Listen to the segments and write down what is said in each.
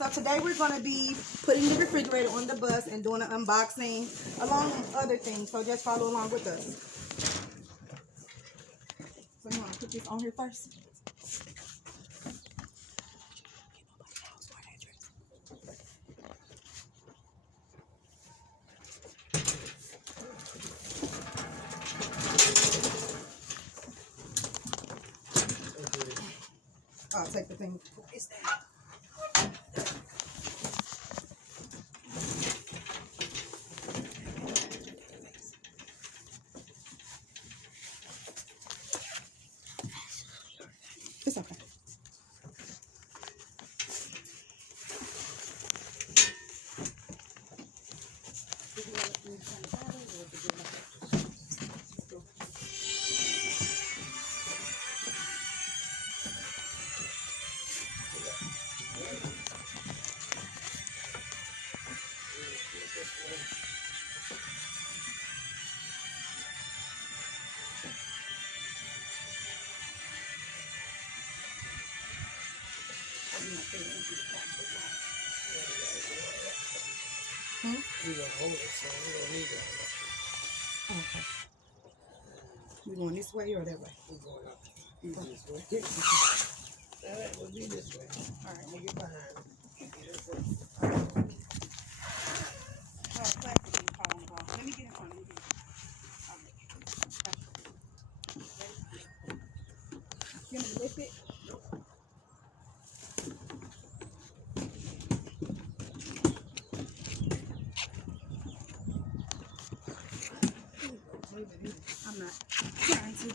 So today we're going to be putting the refrigerator on the bus and doing an unboxing along with other things. So just follow along with us. So you want to put this on here first? I'll take the thing. It's there. It's okay. We're gonna hold it, so we don't need that. Okay. You going this way or that way? We're going up. Be this way. All right, we'll be this way. All right, we'll get behind. Let me get in front of you. You want me to lift it? I'm not trying to.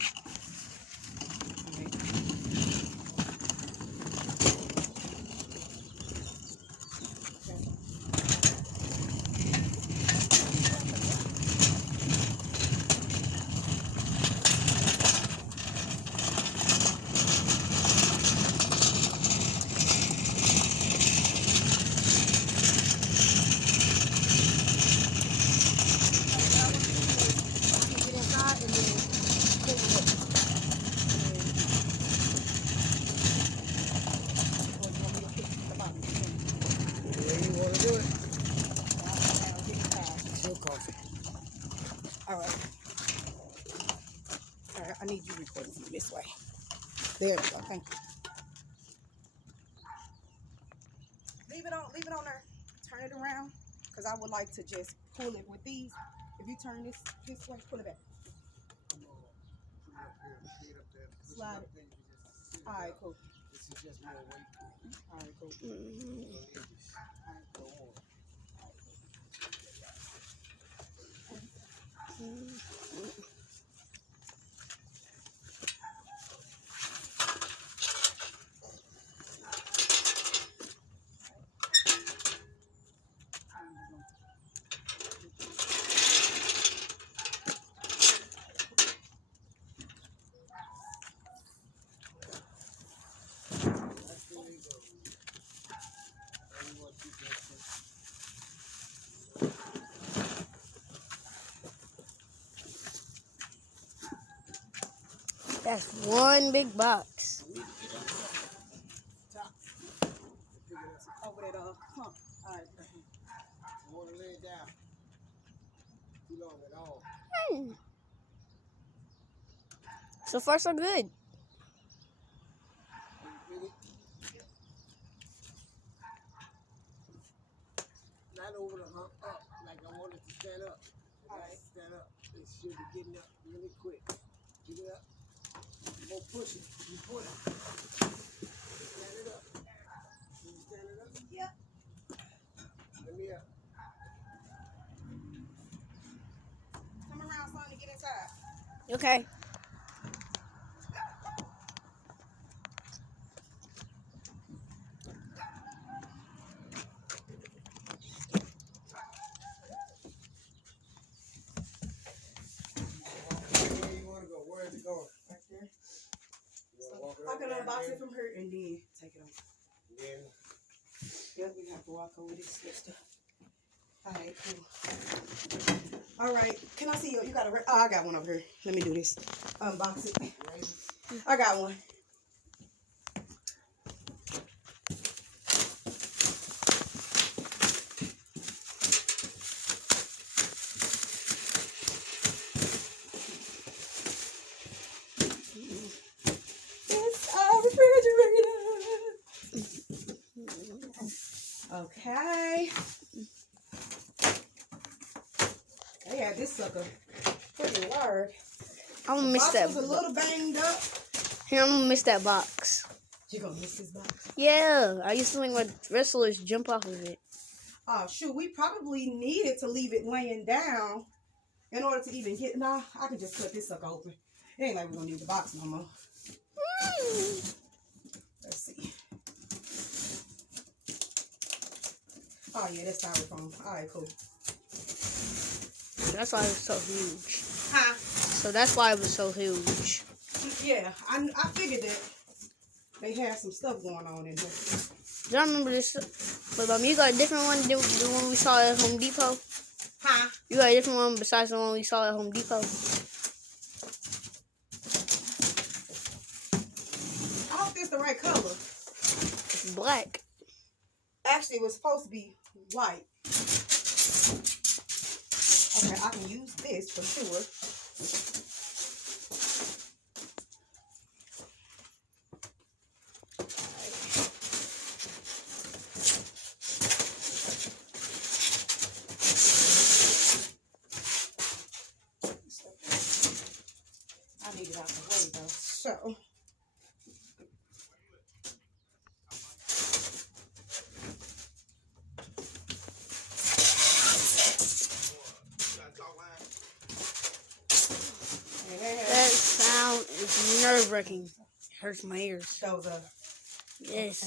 Alright, I need you recording from this way. There we go, thank you. Leave it on there. Turn it around. Because I would like to just pull it with these. If you turn this way, pull it back. Slide it. Alright, cool. This is just more weight. Alright, cool. That's one big box. Over that hump. Alright. You want to lay it down. Too long at all. So far, so good. Not over the hump, up. Like I want it to stand up. Alright, stand up. It should be getting up really quick. Get it up. Go push it. You pull it. Stand it up. Can you stand it up? Yep. Let me up. Come around, son, to get inside. Okay. Where you want to go? Where is it going? Right there. You want to walk it I over can there unbox again? it from her and then take it off. Then Yep, we have to walk over this stuff. Alright, cool. Alright, can I see you? You got a oh, I got one over here. Let me do this. Unbox it. I got one. Okay. They had this sucker pretty large. I'm gonna miss Box that. was a little banged up. Here, I'm gonna miss that box. You gonna miss this box? Yeah, I used to think my wrestlers jump off of it. Oh shoot, we probably needed to leave it laying down in order to even get. Nah, I can just cut this sucker open. It ain't like we're gonna need the box no more. Let's see. Oh yeah, that's styrofoam. All right, cool. That's why it was so huge. Huh? So that's why it was so huge. Yeah, I figured that they had some stuff going on in here. Do I remember this? But you got a different one than the one we saw at Home Depot? Huh? You got a different one besides the one we saw at Home Depot? I hope it's the right color. It's black. Actually, it was supposed to be white. Okay, I can use this for sure. I need it out the way though. So. That sound is nerve-wracking. It hurts my ears. Those are Yes.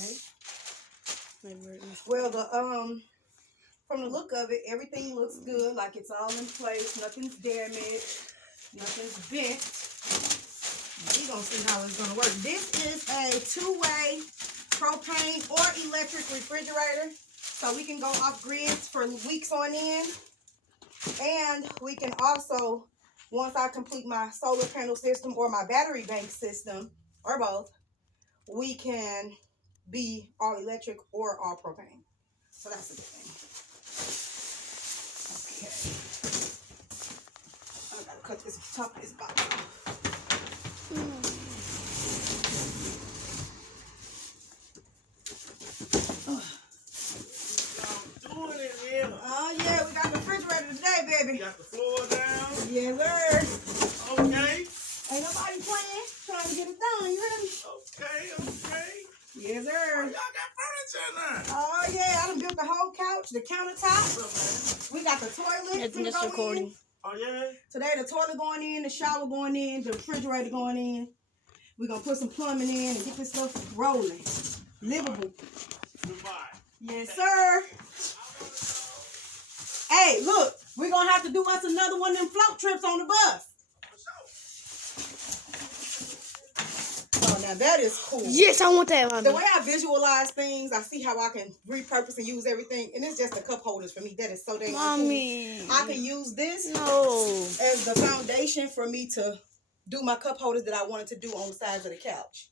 okay. Well, from the look of it, everything looks good. Like it's all in place. Nothing's damaged. Nothing's bent. We're gonna see how it's gonna work. This is a two-way propane or electric refrigerator, so we can go off grids for weeks on end. And we can also, once I complete my solar panel system or my battery bank system, or both, we can be all electric or all propane. So that's a good thing. Okay. I gotta cut this top of this box off. Doing it, yeah. Oh yeah, we got the refrigerator today, baby. Got the floor down. Yes, sir. Okay. Ain't nobody playing, trying to get it done, you hear me? Okay. Yes, Oh, sir. y'all got furniture now. Oh yeah, I done built the whole couch, the countertop. What's up, We got the toilet. It's finna just go in. recording. Oh, yeah? Today the toilet going in, the shower going in, the refrigerator going in. We're gonna put some plumbing in and get this stuff rolling. Livable. Goodbye. Yes, sir. Hey, look, we're gonna have to do us another one of them float trips on the bus. Oh, now that is cool. Yes, I want that, The Mommy. way I visualize things, I see how I can repurpose and use everything, and it's just a cup holders for me. That is so dang cool. Mommy. I can use this No. as the foundation for me to do my cup holders that I wanted to do on the sides of the couch.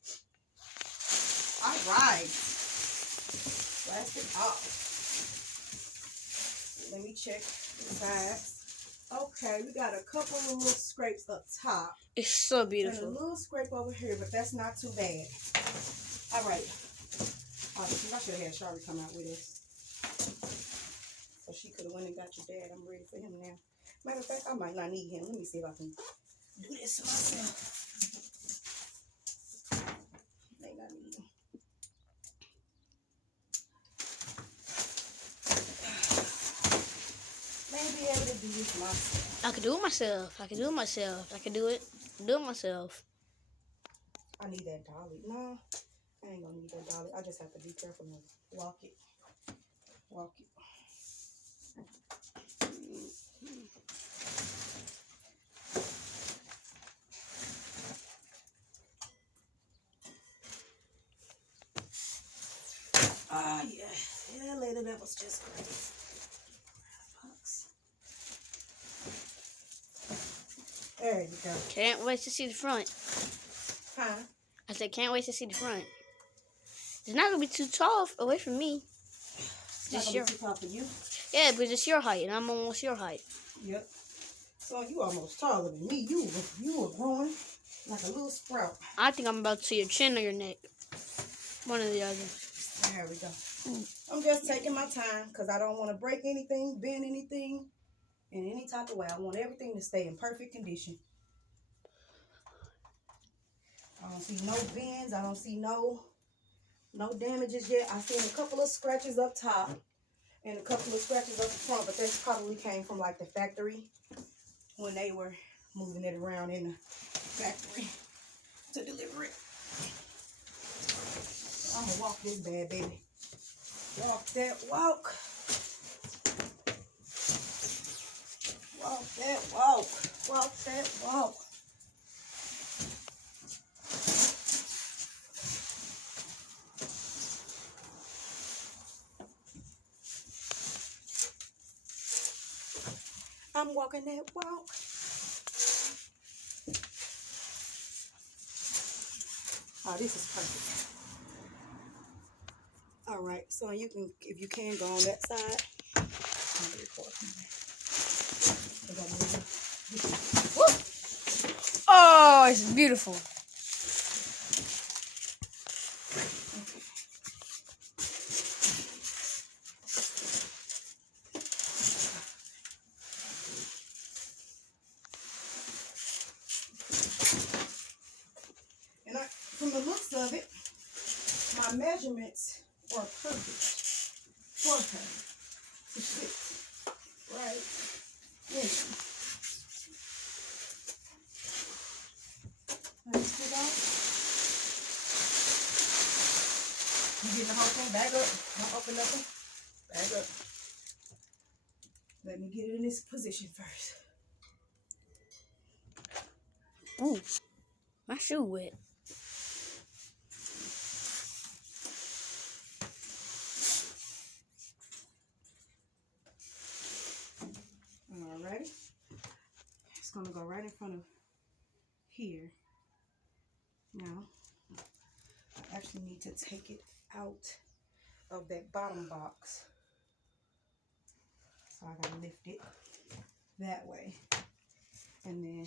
All right. Plastic off. Let me check the sides. Okay, we got a couple of little scrapes up top. It's so And a beautiful. little scrape over here, but that's not too bad. All right. I should have had Shari come out with us. So she could have went and got your dad. I'm ready for him now. Matter of fact, I might not need him. Let me see if I can do this myself. May not need him. May be able to do this myself. I can do it myself. I can do it myself. I can do it. Do it myself. I need that dolly. No, I ain't gonna need that dolly. I just have to be careful and walk it. Walk it. Ah, yeah. Yeah, later, that was just great. There you go. Can't wait to see the front. Huh? I said, can't wait to see the front. It's not gonna be too tall away from me. It's not Just gonna your, be too tall for you. yeah, because it's your height, and I'm almost your height. Yep. So you almost taller than me. You were growing like a little sprout. I think I'm about to see your chin or your neck. One or the other. There we go. I'm just taking my time because I don't want to break anything, bend anything in any type of way. I want everything to stay in perfect condition. I don't see no bends. I don't see no damages yet. I seen a couple of scratches up top and a couple of scratches up front, but that's probably came from like the factory when they were moving it around in the factory to deliver it. I'm gonna walk this bad baby. Walk that walk. Walk that walk. Walk that walk. I'm walking that walk. Oh, this is perfect. All right, so you can, if you can, go on that side. Oh, it's beautiful. And from the looks of it, my measurements are perfect for her to fit right in. Let's get out. You getting the whole thing? Back up. Don't open nothing. Back up. Let me get it in this position first. Ooh, my shoe wet. Alrighty. It's gonna go right in front of here. Now, I actually need to take it out of that bottom box. So I gotta lift it that way and then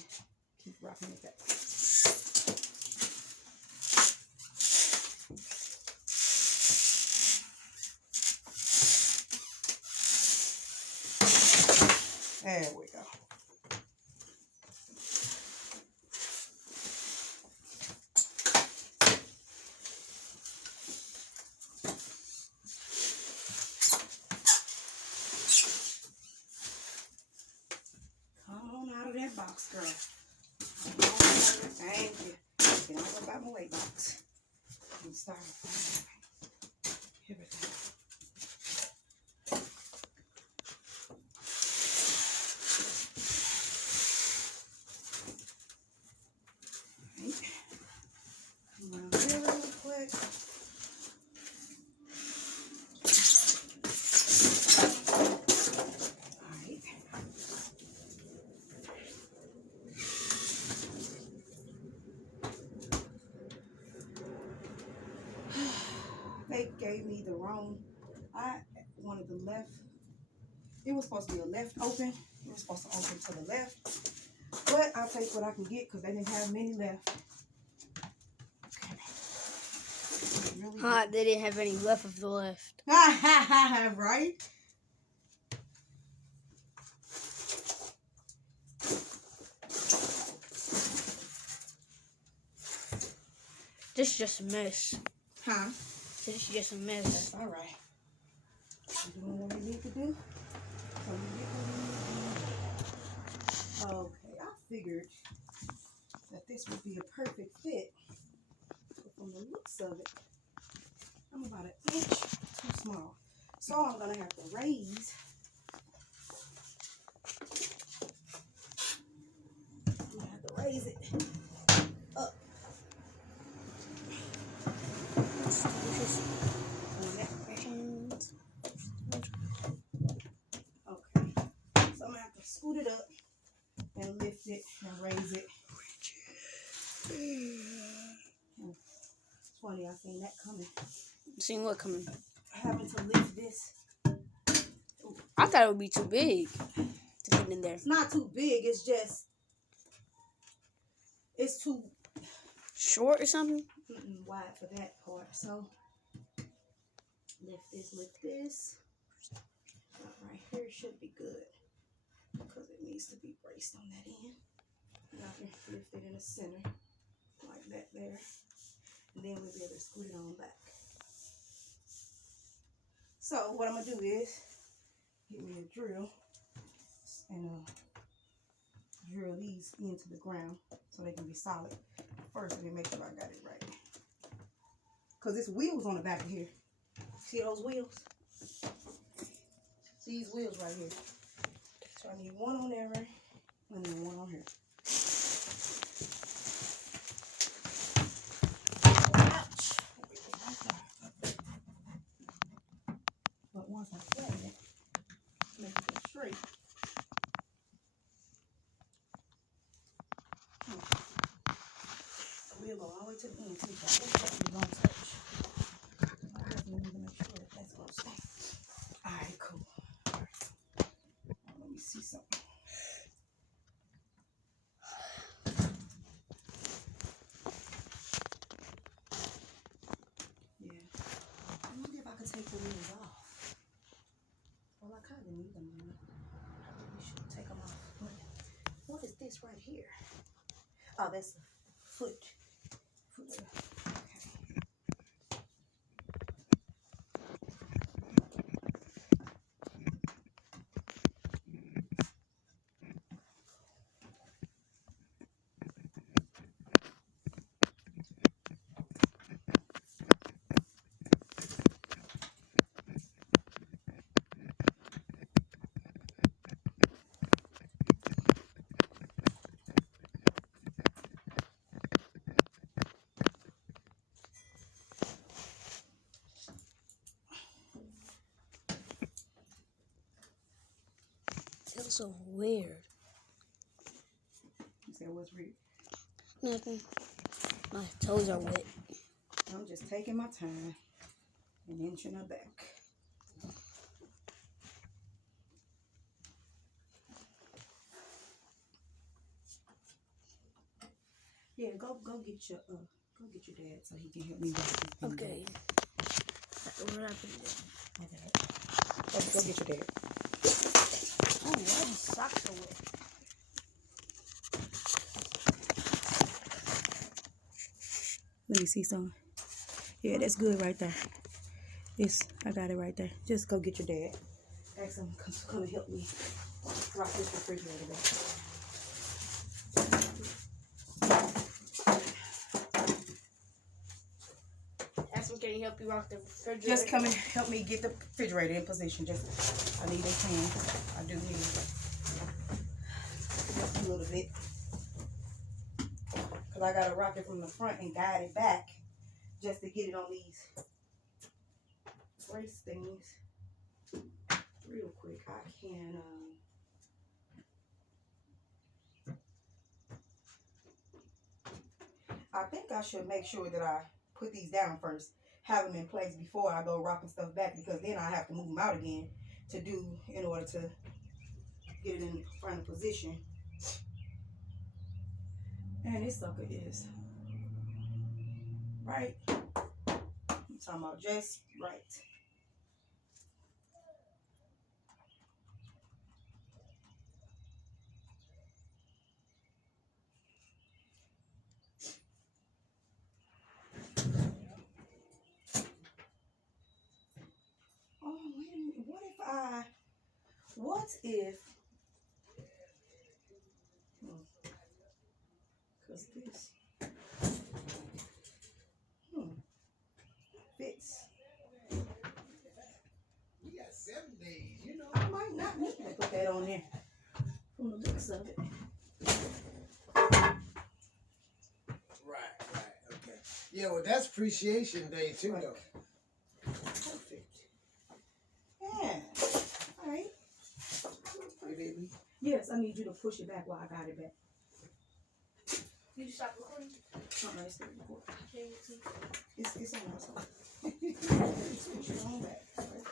keep rocking it that way. There we go. Come on out of that box, girl. Thank you. Get out about my weight box. And start everything. Come around here real quick. Alright. They gave me the wrong. I wanted the left. It was supposed to be a left open. It was supposed to open to the left. But I'll take what I can get because they didn't have many left. Really They didn't have any left of the left. right? This is just a mess. Huh? This is just a mess. That's all right. We're doing what we need to do. So we get what we need to do. Okay, I figured that this would be a perfect fit. But from the looks of it, I'm about an inch too small. So I'm going to have to raise. I'm going to have to raise it up. Okay, so I'm going to have to scoot it up and lift it and raise it. It's funny, I seen that coming. Seeing what coming? Having to lift this. I thought it would be too big to fit in there. It's not too big, it's just, it's too Short or something? wide for that part. So Lift this. Right here should be good because it needs to be braced on that end. And I can lift it in the center like that there. And then we'll be able to scoot it on back. So what I'm gonna do is get me a drill and drill these into the ground so they can be solid. First, let me make sure I got it right. Because there's wheels on the back of here. See those wheels? See these wheels right here. So I need one on there, right? And then one on here. Ouch! But once I flatten it, make it go straight. We'll go all the way to the end too. So I think that's gonna touch. I definitely need to make sure that that's gonna stay. Alright, cool. All right. Let me see something. Yeah. I wonder if I could take the wheels off. Well, I kind of need them. I really should take them off. What is this right here? Oh, that's a foot. Okay. Feels so weird. You said what's weird? Nothing. My toes are wet. I'm just taking my time and inching her back. Yeah, go get your dad so he can help me with this. Okay. What happened there? Okay. Go get your dad. Oh, why these socks are wet? Let me see some. Yeah, that's good right there. I got it right there. Just go get your dad. Ask him to come and help me rock this refrigerator back. Ask him, can he help you rock the refrigerator? Just come and help me get the refrigerator in position. I need his hand. I do need just a little bit. Because I got to rock it from the front and guide it back just to get it on these brace things real quick. I can, I think I should make sure that I put these down first, have them in place before I go rocking stuff back, because then I have to move them out again in order to get it in the final position. And this sucker is right. I'm talking about just right. Oh, wait a minute. What if, because this, fits. We got 7 days, you know. I might not need to put that on there from the looks of it. Right, okay. Yeah, well, that's appreciation day too, Right. though. Perfect. Yeah. All right. Hey, baby. Yes, I need you to push it back while I got it back. You stop recording? It's still recording. Okay, you see. It's on my side. Just push it on back. Right.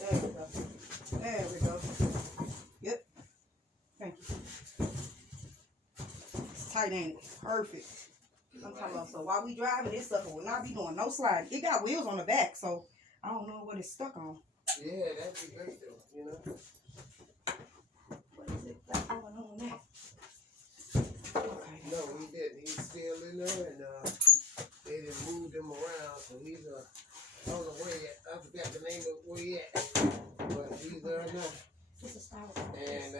There we go. There we go. Yep. Thank you. It's tight, ain't it? Perfect. I'm talking about, so while we driving, this sucker will not be doing no sliding. It got wheels on the back, so I don't know what it's stuck on. Yeah, that'd be great though, you know. What is it got going on there? Okay. No, he didn't. He's still in there, and they didn't move him around, so he's on the way. I forgot the name of where he at, but he's there now. It's a style. And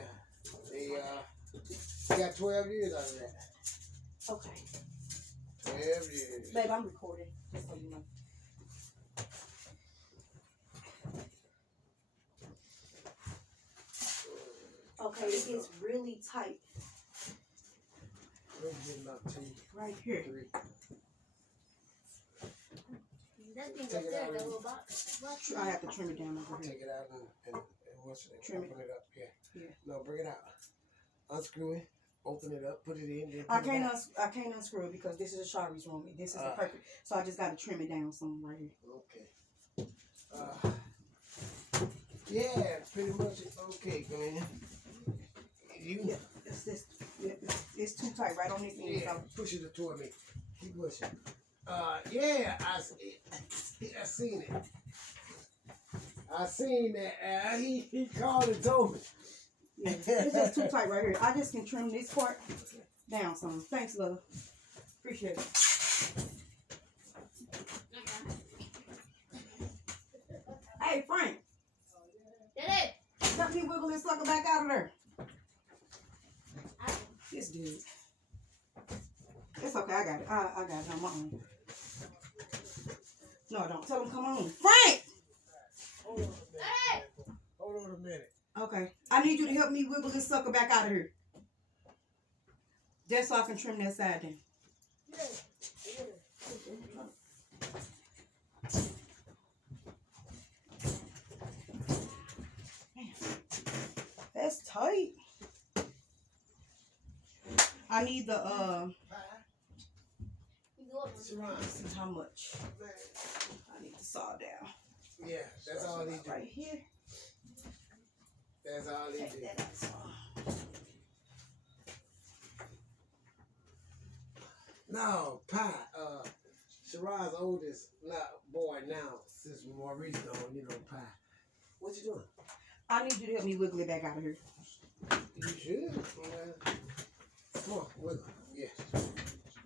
they got 12 years out of that. Okay. 12 years. Babe, I'm recording. Just so you know. Okay, it gets really tight. We're getting about 2, Right here. 3. That thing's Take up it there, out that and- little box. I have to trim it down over here. Take it out and what's it? Trim it. Open it up. Yeah. Yeah. No, bring it out. Unscrew it. Open it up. Put it in. Then I put it can't back. I can't unscrew it because this is a Shari's room. This is the perfect. So I just got to trim it down some right here. Okay. Yeah, pretty much it's okay, man. You. Yeah, it's too tight right on this end. Yeah, So. push it toward me. Keep pushing. Yeah, I seen it. I seen that. He called and told me. Yeah, it's just too tight right here. I just can trim this part down some. Thanks, love. Appreciate it. Hey, Frank. Dad, Let me wiggle this sucker back out of there. This dude. It's okay. I got it. I got it on my own. No, I don't. Tell him come on. Frank! Hold on a minute. Hold on a minute. Okay. I need you to help me wiggle this sucker back out of here. Just so I can trim that side down. Man, that's tight. I need the see how much. I need the saw down. Yeah, that's all he do. Right here. That's all he Take do. that out, saw. No, Pie, Shiraz's oldest boy now, since Maurice gone, you know, Pie. What you doing? I need you to help me wiggle it back out of here. You should. Come on, wiggle. Yeah.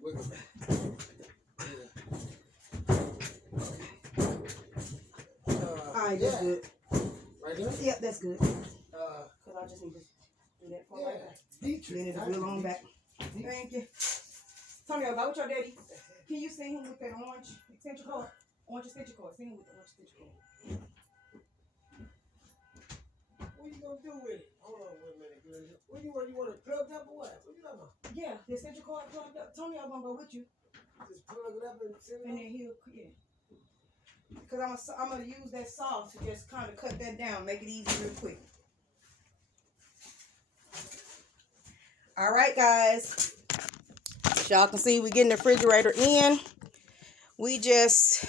Wiggle. Alright, that's good. Right there? Yep, that's good. Because Uh, I just need to do that for yeah. right there. Dietrich. Then it'll wheel on back. Thank you. Tell me about what your daddy. Can you see him with that orange extension cord? Orange extension cord. See him with the orange extension cord. What you gonna do with it? Hold on, wait a minute, girl. What you want it plugged up or what? What you talking about? Yeah, the extension cord plugged up. Tony, I'm gonna go with you, Just plug it up and send and it then he'll Because I'm gonna use that saw to just kind of cut that down, make it easy real quick. All right, guys. As y'all can see, we getting the refrigerator in. We just,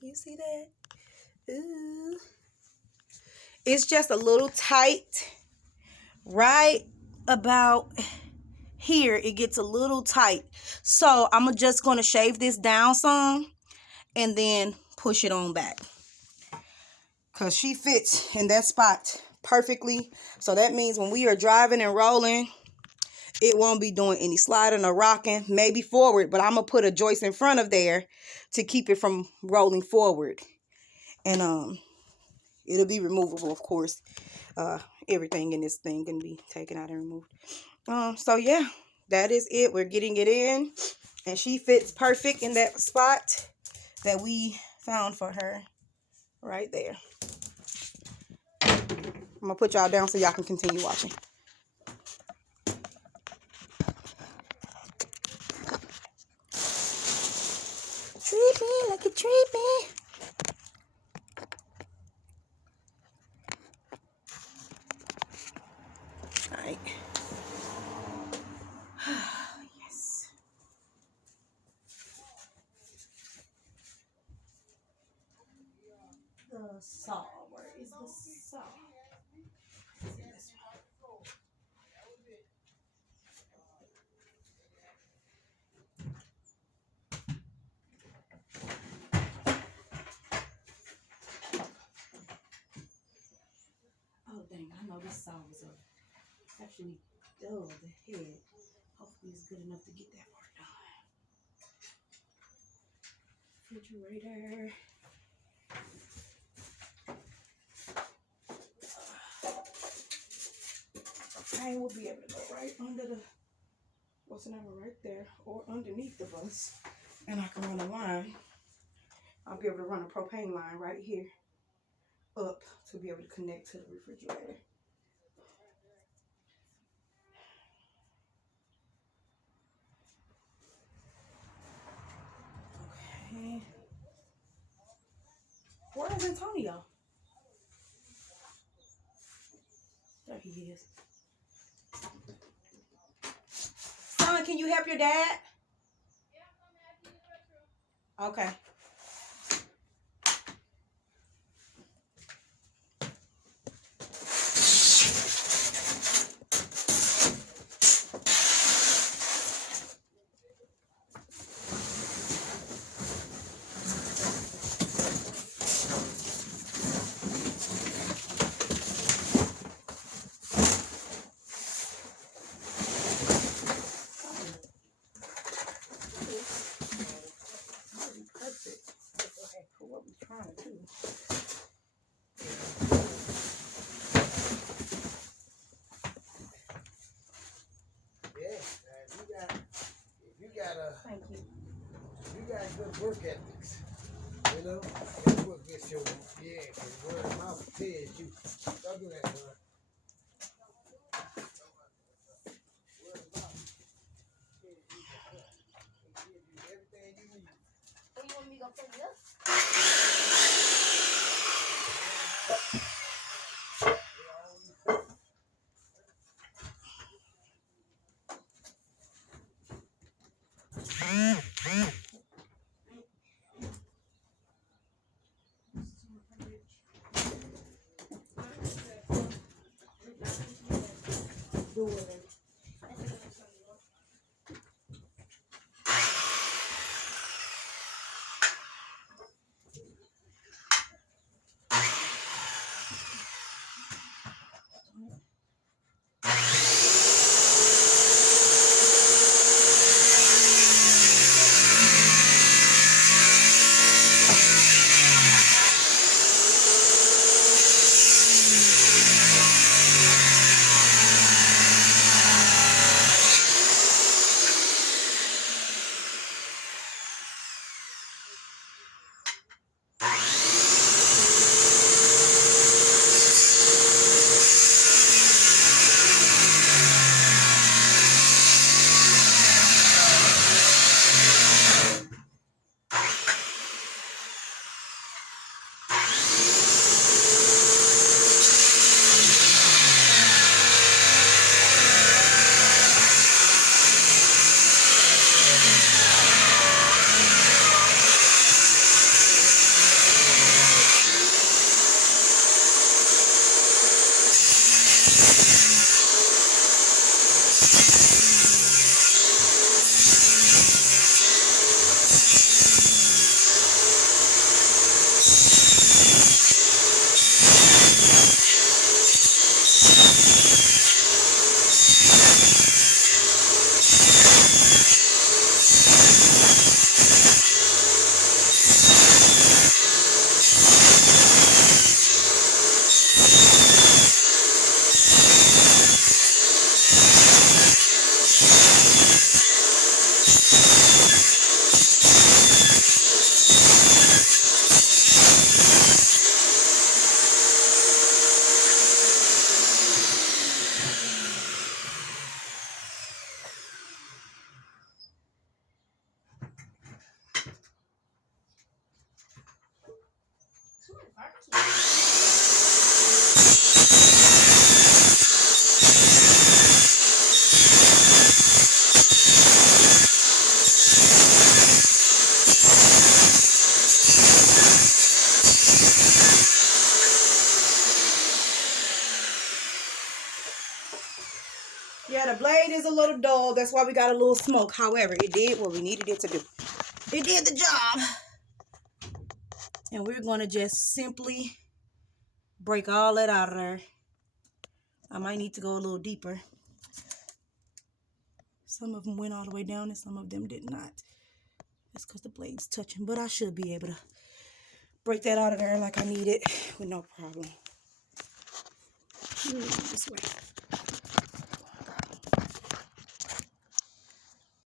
you see that? Ooh. It's just a little tight. Right about here, it gets a little tight. So I'm just gonna shave this down some and then push it on back. Because she fits in that spot perfectly. So that means when we are driving and rolling, it won't be doing any sliding or rocking. Maybe forward, but I'm going to put a joist in front of there to keep it from rolling forward. And it'll be removable, of course. Everything in this thing can be taken out and removed. So yeah, that is it. We're getting it in. And she fits perfect in that spot that we found for her right there. I'm going to put y'all down so y'all can continue watching. Treat me like you treat me. All right. Yes. The saw. Where is the saw? this saw was actually dull the head. Hopefully it's good enough to get that part done. Refrigerator. I will be able to go right under the, what's the number right there, or underneath the bus, and I can run a line. I'll be able to run a propane line right here up to be able to connect to the refrigerator. Okay. Where is Antonio? There he is. Son, can you help your dad? Okay. Perfect. Okay, for what we're trying to do. Yeah, if you got Thank you. good work ethics, you know, that's what gets your, yeah, because word of mouth tells you. Don't do that, son. Word of mouth tells you that it gives you everything you need. Oh, you want me to go pick it up? Do it. Yeah, the blade is a little dull. That's why we got a little smoke. However, it did what we needed it to do. It did the job. And we're going to just simply break all that out of there. I might need to go a little deeper. Some of them went all the way down and some of them did not. That's because the blade's touching, but I should be able to break that out of there like I need it with no problem. This way.